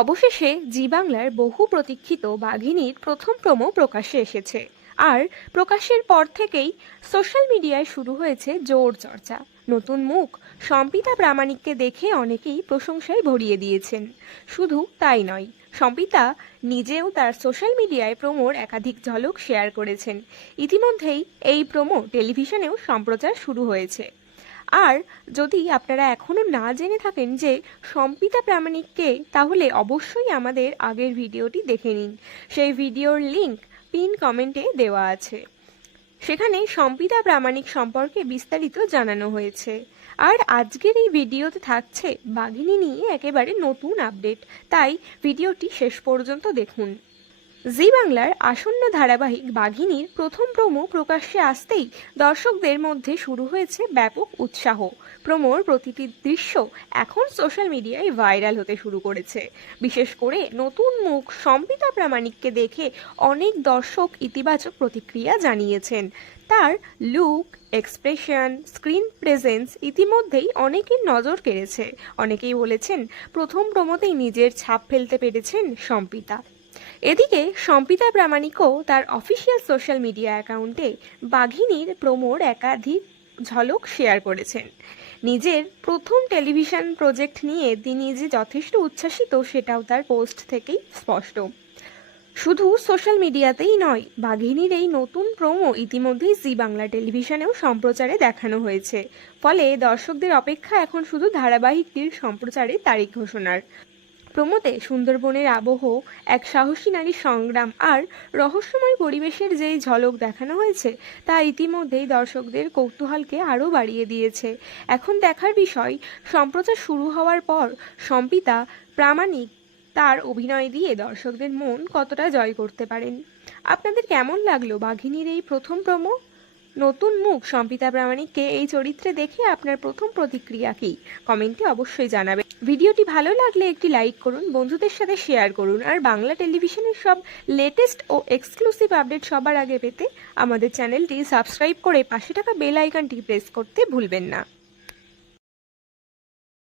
অবশেষে জি বাংলার বহু প্রতীক্ষিত বাঘিনীর প্রথম প্রোমো প্রকাশ্যে এসেছে। আর প্রকাশের পর থেকেই সোশ্যাল মিডিয়ায় শুরু হয়েছে জোর চর্চা। নতুন মুখ সম্পিতা প্রামাণিককে দেখে অনেকেই প্রশংসায় ভরিয়ে দিয়েছেন। শুধু তাই নয়, সম্পিতা নিজেও তার সোশ্যাল মিডিয়ায় প্রোমোর একাধিক ঝলক শেয়ার করেছেন। ইতিমধ্যেই এই প্রোমো টেলিভিশনেও সম্প্রচার শুরু হয়েছে। আর যদি আপনারা এখনও না জেনে থাকেন যে সম্পিতা প্রামাণিককে, তাহলে অবশ্যই আমাদের আগের ভিডিওটি দেখে নিন। সেই ভিডিওর লিংক পিন কমেন্টে দেওয়া আছে। সেখানে সম্পিতা প্রামাণিক সম্পর্কে বিস্তারিত জানানো হয়েছে। আর আজকের এই ভিডিওতে থাকছে বাঘিনী নিয়ে একেবারে নতুন আপডেট, তাই ভিডিওটি শেষ পর্যন্ত দেখুন। জি বাংলার আসন্ন ধারাবাহিক বাঘিনীর প্রথম প্রোমো প্রকাশ্যে আসতেই দর্শকদের মধ্যে শুরু হয়েছে ব্যাপক উৎসাহ। প্রোমোর প্রতিটি দৃশ্য এখন সোশ্যাল মিডিয়ায় ভাইরাল হতে শুরু করেছে। বিশেষ করে নতুন মুখ সম্পিতা প্রামাণিককে দেখে অনেক দর্শক ইতিবাচক প্রতিক্রিয়া জানিয়েছেন। তার লুক, এক্সপ্রেশন, স্ক্রিন প্রেজেন্স ইতিমধ্যেই অনেকের নজর কেড়েছে। অনেকেই বলেছেন প্রথম প্রোমোতেই নিজের ছাপ ফেলতে পেরেছেন সম্পিতা। এদিকে সম্পিতা প্রামাণিকও তার অফিসিয়াল সোশ্যাল মিডিয়া অ্যাকাউন্টে বাঘিনীর প্রোমোর একাধিক ঝলক শেয়ার করেছেন। নিজের প্রথম টেলিভিশন প্রজেক্ট নিয়ে তিনি যে যথেষ্ট উচ্ছ্বাসিত সেটাও তার পোস্ট থেকেই স্পষ্ট। শুধু সোশ্যাল মিডিয়াতেই নয়, বাঘিনীর এই নতুন প্রোমো ইতিমধ্যেই জি বাংলা টেলিভিশনেও সম্প্রচারে দেখানো হয়েছে। ফলে দর্শকদের অপেক্ষা এখন শুধু ধারাবাহিকটির সম্প্রচারের তারিখ ঘোষণার। প্রোমোতে সুন্দরবনের আবহ, এক সাহসী নারীর সংগ্রাম আর রহস্যময় পরিবেশের যেই ঝলক দেখানো হয়েছে তা ইতিমধ্যেই দর্শকদের কৌতূহলকে আরও বাড়িয়ে দিয়েছে। এখন দেখার বিষয়, সম্প্রচার শুরু হওয়ার পর সম্পিতা প্রামাণিক তার অভিনয় দিয়ে দর্শকদের মন কতটা জয় করতে পারেন। আপনাদের কেমন লাগলো বাঘিনীর এই প্রথম প্রোমো? নতুন মুখ সম্পিতা প্রামাণিককে এই চরিত্রে দেখে আপনার প্রথম প্রতিক্রিয়া কি? কমেন্টে অবশ্যই জানাবেন। ভিডিওটি ভালো লাগলে একটি লাইক করুন, বন্ধুদের সাথে শেয়ার করুন। আর বাংলা টেলিভিশনের সব লেটেস্ট ও এক্সক্লুসিভ আপডেট সবার আগে পেতে আমাদের চ্যানেলটি সাবস্ক্রাইব করে পাশে থাকা বেল আইকনটি প্রেস করতে ভুলবেন না।